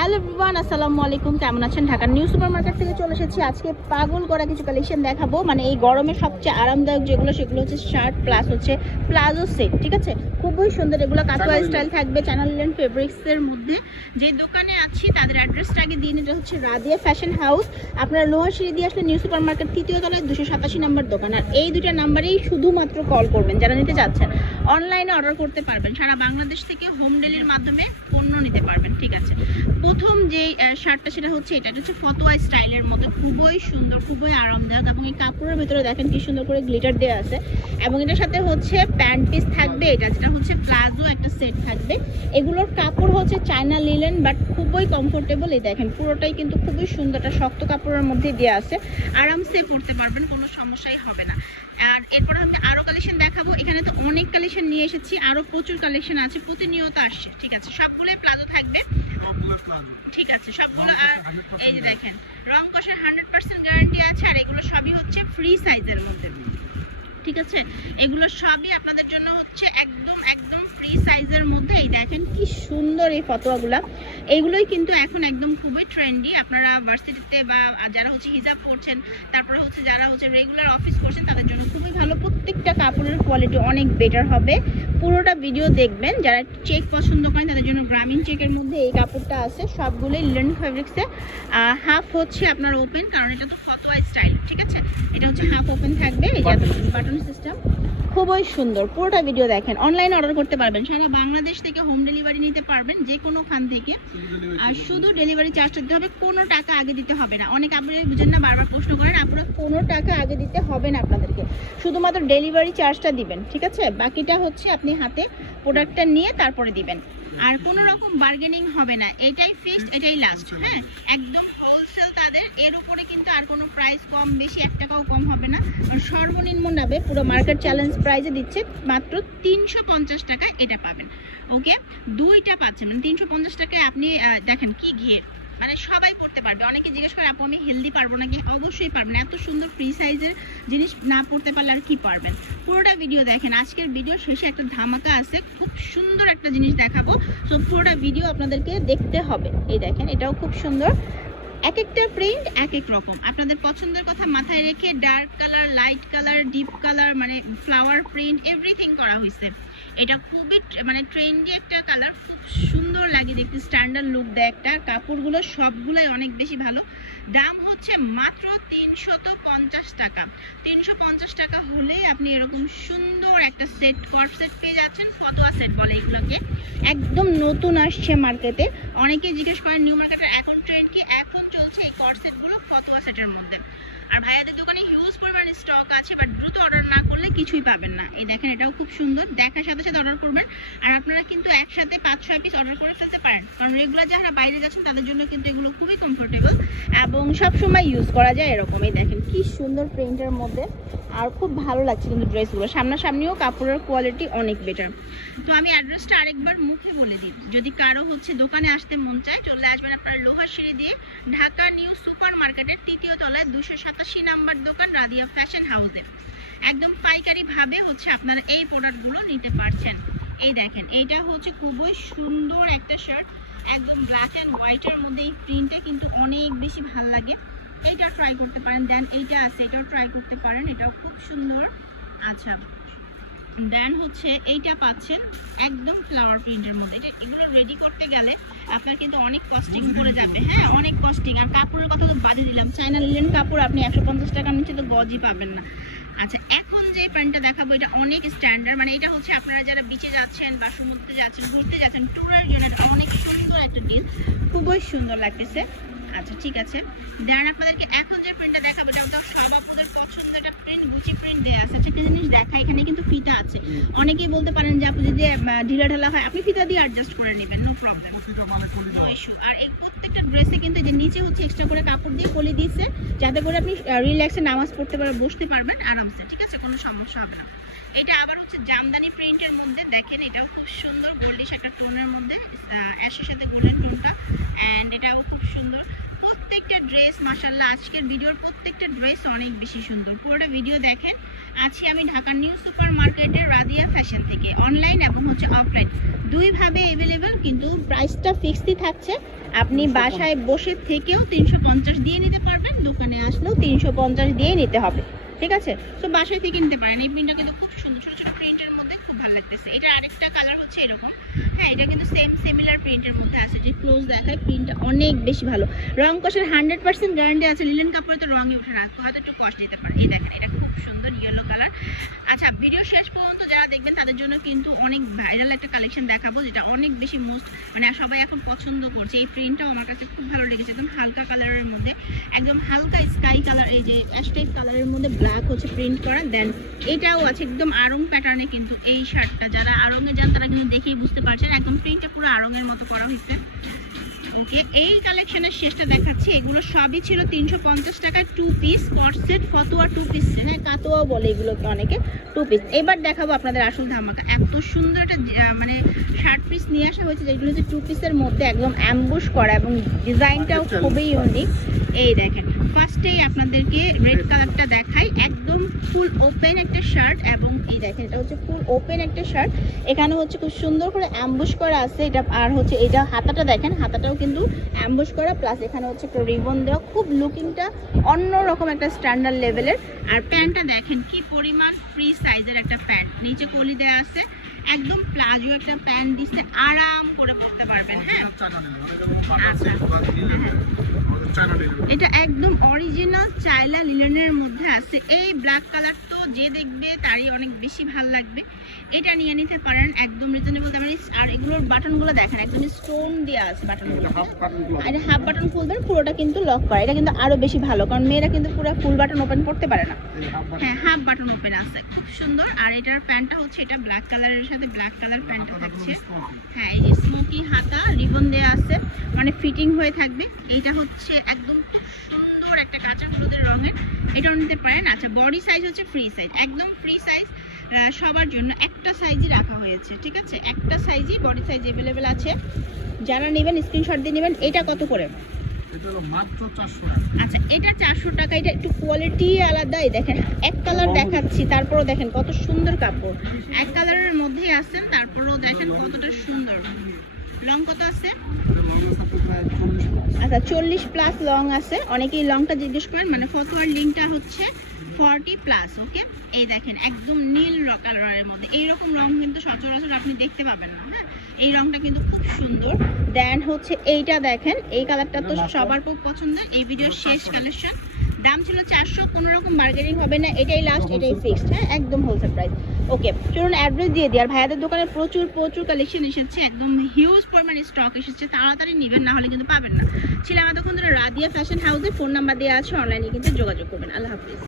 Hello everyone আসসালামু আলাইকুম। কেমন আছেন? ঢাকার নিউ সুপার মার্কেট থেকে চলে এসেছি। আজকে পাগল করা কিছু কালেকশন দেখাবো। মানে এই গরমে সবচেয়ে আরামদায়ক যেগুলো সেগুলো হচ্ছে শার্ট প্লাস হচ্ছে প্লাজো সেট ঠিক আছে? খুবই সুন্দর। এগুলো কাটোয়া স্টাইল থাকবে চ্যানেল লেন ফেব্রিক্সের মধ্যে। যে দোকানে আছি তাদের অ্যাড্রেসটা আগে দিয়ে নিতে হচ্ছে রাদিয়া ফ্যাশন হাউস আপনারা লোহার সিঁড়ি দিয়ে আসলে নিউ সুপার মার্কেট তৃতীয় তলায় দুশো সাতাশি নম্বর দোকান। আর এই দুটো নাম্বারেই শুধুমাত্র কল করবেন যারা নিতে যাচ্ছেন অনলাইনে অর্ডার করতে পারবেন। সারা বাংলাদেশ থেকে হোম ডেলির মাধ্যমে পণ্য নিতে পারবেন ঠিক আছে? যে শার্টটা সেটা হচ্ছে এটা। হচ্ছে ফতোয়া স্টাইলের মধ্যে। খুবই সুন্দর, খুবই আরামদায়ক এবং এই কাপড়ের ভিতরে দেখেন কি সুন্দর করে গ্লিটার দেওয়া আছে এবং এটার সাথে হচ্ছে প্যান্ট পিস থাকবে এটা। যেটা হচ্ছে প্লাজো একটা সেট থাকবে। এগুলোর কাপড় হচ্ছে চায়না লিলেন, বাট খুবই কমফোর্টেবল এই দেখেন, পুরোটাই কিন্তু খুবই সুন্দর। একটা শক্ত কাপড়ের মধ্যে দেওয়া আছে। আরামসে পরতে পারবেন, কোনো সমস্যাই হবে না। আর এরপরে আমি আরও কালেকশন দেখাবো। এখানে তো অনেক কালেকশন নিয়ে এসেছি। আরও প্রচুর কালেকশন আছে। প্রতিনিয়ত আসছে, ঠিক আছে? সবগুলোই প্লাজো থাকবে। ঠিক আছে সবগুলো এই যে দেখেন রং কষের হান্ড্রেড পার্সেন্ট গ্যারান্টি আছে আর এগুলো সবই হচ্ছে ফ্রি সাইজের মধ্যে। ঠিক আছে? এগুলো সবই আপনাদের জন্য হচ্ছে একদম একদম ফ্রি সাইজের মধ্যে। এই দেখেন কি সুন্দর এই ফটোয়াগুলা এইগুলোই কিন্তু এখন একদম খুবই ট্রেন্ডি আপনারা ভার্সিটিতে বা যারা হচ্ছে হিজাব করছেন তারপরে হচ্ছে যারা হচ্ছে রেগুলার অফিস করছেন তাদের জন্য খুবই ভালো। প্রত্যেকটা কাপড়ের কোয়ালিটি অনেক বেটার হবে। পুরোটা ভিডিও দেখবেন। যারা চেক পছন্দ করেন তাদের জন্য গ্রামীণ চেকের মধ্যে এই কাপড়টা আছে। সবগুলোই লিলেন ফেব্রিক্সে হাফ হচ্ছে আপনার ওপেন কারণ এটা তো ফতোয়া স্টাইল ঠিক আছে? এটা হচ্ছে হাফ ওপেন থাকবে। এই যে বাটন সিস্টেম খুবই সুন্দর। পুরোটা ভিডিও দেখেন। অনলাইনে অর্ডার করতে পারবেন। সারা বাংলাদেশ থেকে হোম ডেলিভারি নিতে পারবেন যে কোনো খান থেকে। আর শুধু ডেলিভারি চার্জটা দিতে হবে। কোনো টাকা আগে দিতে হবে না। অনেক আপনারা বুঝেন না বারবার প্রশ্ন করেন, আপনারা কোনো টাকা আগে দিতে হবে না আপনাদেরকে? শুধুমাত্র ডেলিভারি চার্জটা দিবেন, ঠিক আছে? বাকিটা হচ্ছে আপনি হাতে প্রোডাক্টটা নিয়ে তারপরে দিবেন। আর কোনো রকম বার্গেনিং হবে না। এটাই ফিক্সড এটাই লাস্ট হ্যাঁ? একদম হোলসেল তাদের। এর উপরে কিন্তু আর কোনো প্রাইস কম বেশি এক টাকাও কম হবে না। আর সর্বনিম্ন নামে পুরো মার্কেট চ্যালেঞ্জ প্রাইসে দিচ্ছে মাত্র তিনশো পঞ্চাশ টাকা এটা পাবেন। ওকে দুইটা পাচ্ছেন মানে তিনশো পঞ্চাশ টাকায় আপনি দেখেন কি ঘের। মানে সবাই পড়তে পারবে। অনেকে জিজ্ঞেস করে, আপু, আমি হেলদি পারব নাকি? অবশ্যই পারবেন। এত সুন্দর ফ্রি সাইজের জিনিস না পড়তে পারলে আর কি পারবেন? পুরোটা ভিডিও দেখেন। আজকের ভিডিও শেষে একটা ধামাকা আছে। খুব সুন্দর একটা জিনিস দেখাবো। সো পুরোটা ভিডিও আপনাদেরকে দেখতে হবে। এই দেখেন, এটাও খুব সুন্দর। এক একটা প্রিন্ট এক এক রকম। আপনাদের পছন্দের কথা মাথায় রেখে dark colour light colour deep colour মানে ফ্লাওয়ার প্রিন্ট এভরিথিং করা হয়েছে। এটা খুবই মানে ট্রেন্ডি একটা কালার খুব সুন্দর লাগে দেখতে। স্ট্যান্ডার্ড লুক দেয় একটা। কাপড়গুলো সবগুলোই অনেক বেশি ভালো। দাম হচ্ছে মাত্র তিনশত পঞ্চাশ টাকা। তিনশো পঞ্চাশ টাকা হলে আপনি এরকম সুন্দর একটা সেট কর্প সেট পেয়ে যাচ্ছেন, ফতোয়া সেট বলে এগুলোকে। একদম নতুন আসছে মার্কেটে অনেকেই জিজ্ঞেস করেন নিউ মার্কেটের এখন ট্রেন্ড কি? এখন চলছে এই কর্প সেটগুলো ফতোয়া সেটের মধ্যে। আর ভাইয়াদের দোকানে হিউজ পরিমাণ স্টক আছে বাট দ্রুত অর্ডার না করলে কিছুই পাবেন না। এই দেখেন, এটাও খুব সুন্দর। দেখার সাথে সাথে অর্ডার করবেন। আর আপনারা কিন্তু একসাথে পাঁচ, ছয় পিস অর্ডার করে ফেলতে পারেন। কারণ রেগুলার যারা বাইরে যাচ্ছেন, তাদের জন্য কিন্তু এগুলো খুবই কমফোর্টেবল এবং সবসময় ইউজ করা যায় এরকমই। দেখেন, কি সুন্দর প্রিন্টের মধ্যে। আর খুব ভালো লাগছে কিন্তু ড্রেসগুলো। সামনাসামনিও কাপড়ের কোয়ালিটি অনেক বেটার তো আমি অ্যাড্রেসটা আরেকবার মুখে বলে দিই। যদি কারও হচ্ছে দোকানে আসতে মন চায়, চলে আসবেন আপনার লোহার সিঁড়ি দিয়ে ঢাকা নিউ সুপার মার্কেটের তৃতীয় তলায় দুশো সাতাশি নাম্বার দোকান, রাদিয়া ফ্যাশন হাউসে একদম পাইকারি ভাবে হচ্ছে আপনারা এই প্রোডাক্টগুলো নিতে পারছেন। এই দেখেন, এইটা হচ্ছে খুবই সুন্দর একটা শার্ট একদম ব্ল্যাক অ্যান্ড হোয়াইটের মধ্যে এই প্রিন্টটা কিন্তু অনেক বেশি ভালো লাগে। এইটা ট্রাই করতে পারেন দেন এইটা আছে এটাও ট্রাই করতে পারেন এটাও খুব সুন্দর। আচ্ছা দেন হচ্ছে এইটা পাচ্ছেন একদম ফ্লাওয়ার প্রিন্টের মধ্যে। এটা এগুলো রেডি করতে গেলে আপনার কিন্তু অনেক কস্টিং পড়ে যাবে। হ্যাঁ অনেক কস্টিং আর কাপড়ের কথা তো বাদই দিলাম চাইনা লিলেন কাপড় আপনি একশো পঞ্চাশ টাকার নিচে তো গজই পাবেন না। আচ্ছা এখন যে প্যান্টটা দেখাবো এটা অনেক স্ট্যান্ডার্ড মানে এটা হচ্ছে আপনারা যারা বিচে যাচ্ছেন বা সমুদ্রে যাচ্ছেন ঘুরতে যাচ্ছেন ট্যুরের জন্য এটা অনেক সুন্দর একটা ডিল খুবই সুন্দর লাগতেছে। আচ্ছা ঠিক আছে। দেন আপনাদেরকে এখন যে প্রিন্টটা দেখাবো এটা আমাদের সবাপুদের পছন্দ একটা প্রিন্ট গুচি প্রিন্ট দেওয়া আছে। আচ্ছা একটা জিনিস দেখা এখানে কিন্তু ফিতা আছে। অনেকেই বলতে পারেন যে আপনি যদি ঢিলা ঢালা হয় আপনি ফিতা দিয়ে অ্যাডজাস্ট করে নেবেন নো প্রবলেম নো ইস্যু আর এই প্রত্যেকটা ড্রেসে কিন্তু যে নিচে হচ্ছে এক্সট্রা করে কাপড় দিয়ে কলি দিয়েছে যাতে করে আপনি রিল্যাক্সে নামাজ পড়তে পারবেন বসতে পারবেন আরামসে ঠিক আছে? কোনো সমস্যা হবে না। এটা আবার হচ্ছে জামদানি প্রিন্টের মধ্যে। দেখেন এটাও খুব সুন্দর গোল্ডিশ একটা টোনের মধ্যে। অ্যাশের সাথে গোল্ডেন টোনটা অ্যান্ড এটাও খুব সুন্দর। প্রত্যেকটা ড্রেস মাসাল্লাহ আজকের ভিডিওর প্রত্যেকটা ড্রেস অনেক বেশি সুন্দর। পুরোটা ভিডিও দেখেন। আছি আমি ঢাকার নিউ সুপার মার্কেটের রাদিয়া ফ্যাশন থেকে অনলাইন এবং হচ্ছে অফলাইন দুইভাবে অ্যাভেলেবেল কিন্তু প্রাইসটা ফিক্সডই থাকছে। আপনি বাসায় বসে থেকেও তিনশো পঞ্চাশ দিয়ে নিতে পারবেন। দোকানে আসলেও তিনশো পঞ্চাশ দিয়ে নিতে হবে। ঠিক আছে? তো বাসায় থেকে কিনতে পারেন। এই প্রিন্টটা কিন্তু খুব সুন্দর লাগতেছে। এটা আরেকটা কালার হচ্ছে এরকম। হ্যাঁ এটা কিন্তু সেম সিমিলার প্রিন্টের মধ্যে আছে, যে ক্লোজ দেখায় প্রিন্টটা অনেক বেশি ভালো। রং কষের হান্ড্রেড পার্সেন্ট গ্যারান্টি আছে। লিলেন কাপড়ে তো রঙই ওঠে না, তো হয়তো একটু কষ্ট দিতে পারে। এই দেখেন, এটা খুব সুন্দর ইয়েলো কালার আচ্ছা ভিডিও শেষ পর্যন্ত যারা দেখবেন, তাদের জন্য কিন্তু অনেক ভাইরাল একটা কালেকশন দেখাবো, যেটা অনেক বেশি মোস্ট মানে সবাই এখন পছন্দ করছে। এই প্রিন্টটাও আমার কাছে খুব ভালো লেগেছে, একদম হালকা কালারের মধ্যে। একদম হালকা স্কাই কালার এই যে অ্যাশটাইপ কালারের মধ্যে ব্ল্যাক হচ্ছে প্রিন্ট করা। দেন এটাও আছে, একদম আরম প্যাটার্নে কিন্তু এই শার্টটা যারা আড়ংয়ে যান তারা কিন্তু দেখেই বুঝতে পারছেন। একদম প্রিন্টটা পুরো আড়ংয়ের মতো করা হয়েছে। ওকে এই কালেকশনের শেষটা দেখাচ্ছি। এগুলো সবই ছিল তিনশো পঞ্চাশ টাকায় টু পিস কটসেট ফতোয়া টু পিস হ্যাঁ কাতোয়াও বলে এগুলোকে অনেকে টু পিস এবার দেখাবো আপনাদের আসল ধামাকা। এত সুন্দর একটা আহ, মানে শার্ট পিস নিয়ে আসা হয়েছে যেগুলো হচ্ছে টু পিসের মধ্যে একদম অ্যাম্বুশ করা এবং ডিজাইনটাও খুবই ইউনিক এই দেখেন ফার্স্টেই আপনাদেরকে রেড কালারটা দেখাই। একদম ফুল ওপেন একটা শার্ট এবং এই দেখেন এটা হচ্ছে ফুল ওপেন একটা শার্ট এখানে হচ্ছে খুব সুন্দর করে অ্যাম্বুশ করা আছে। এটা আর হচ্ছে এটা হাতাটা দেখেন হাতাটাও কিন্তু অ্যাম্বুশ করা। প্লাস এখানে হচ্ছে একটা রিবন দেওয়া। খুব লুকিংটা অন্যরকম একটা স্ট্যান্ডার্ড লেভেলের আর প্যান্টটা দেখেন কি পরিমাণ ফ্রি সাইজের একটা প্যান্ট নিচে কলি দেওয়া আছে। একদম প্লাজো একটা প্যান্ট দিচ্ছে। আরাম করে পরতে পারবেন হ্যাঁ? এটা একদম অরিজিনাল চাইলা লিলেনের মধ্যে আছে। এই ব্ল্যাক কালার তো যে দেখবে তারই অনেক বেশি ভালো লাগবে। এটা নিয়ে নিতে পারেন একদম রিজনেবল দামে। আর এগুলোর বাটনগুলো দেখেন একদম স্টোন দেওয়া আছে বাটনগুলো আর হাফ বাটন খুলবেন পুরোটা কিন্তু লক করা। এটা কিন্তু আরও বেশি ভালো কারণ মেয়েরা কিন্তু পুরো ফুল বাটন ওপেন করতে পারে না। হ্যাঁ হাফ বাটন ওপেন আছে খুব সুন্দর। আর এটার প্যান্টটা হচ্ছে এটা ব্ল্যাক কালারের সাথে ব্ল্যাক কালার প্যান্টটা থাকছে। হ্যাঁ এই যে স্মোকি হাতা রিবন দেওয়া আছে মানে ফিটিং হয়ে থাকবে। এইটা হচ্ছে একদম খুব সুন্দর একটা কাঁচা হলুদের রঙের। এটাও নিতে পারেন। আচ্ছা বডি সাইজ হচ্ছে ফ্রি সাইজ একদম ফ্রি সাইজ সবার জন্য একটা সাইজই রাখা হয়েছে ঠিক আছে? একটা সাইজই বডি সাইজ অ্যাভেলেবেল আছে। যারা নেবেন স্ক্রিনশট দিয়ে নেবেন। এটা কত করে? আচ্ছা এটা চারশো টাকা। এটা একটু কোয়ালিটি আলাদাই দেখেন এক কালার দেখাচ্ছি। তারপরও দেখেন কত সুন্দর কাপড়। এক কালারের মধ্যেই আছেন তারপরেও দেখেন কতটা সুন্দর। লং কত আছে? আচ্ছা চল্লিশ প্লাস লং আছে। অনেকেই লংটা জিজ্ঞেস করেন মানে ফতোয়ার লিঙ্কটা হচ্ছে ফর্টি প্লাস ওকে এই দেখেন একদম নীল কালারের মধ্যে। এইরকম রং কিন্তু সচরাচর আপনি দেখতে পাবেন না হ্যাঁ? এই রংটা কিন্তু খুব সুন্দর। দেন হচ্ছে এইটা দেখেন এই কালারটা তো সবার খুব পছন্দের। এই ভিডিওর শেষ কালেকশন দাম ছিল চারশো, কোনো রকম বার্গেনিং হবে না, এটাই লাস্ট এটাই ফিক্সড হ্যাঁ? একদম হোলসেল প্রাইস ওকে চলুন অ্যাড্রেস দিয়ে দিই। আর ভাইয়াদের দোকানে প্রচুর প্রচুর কালেকশন এসেছে, একদম হিউজ পরিমাণে স্টক এসেছে। তাড়াতাড়ি নেবেন, না হলে কিন্তু পাবেন না। ছিল আমাদের দোকান রাদিয়া ফ্যাশন হাউসে ফোন নাম্বার দেওয়া আছে অনলাইনে কিন্তু যোগাযোগ করবেন। আল্লাহ হাফিজ।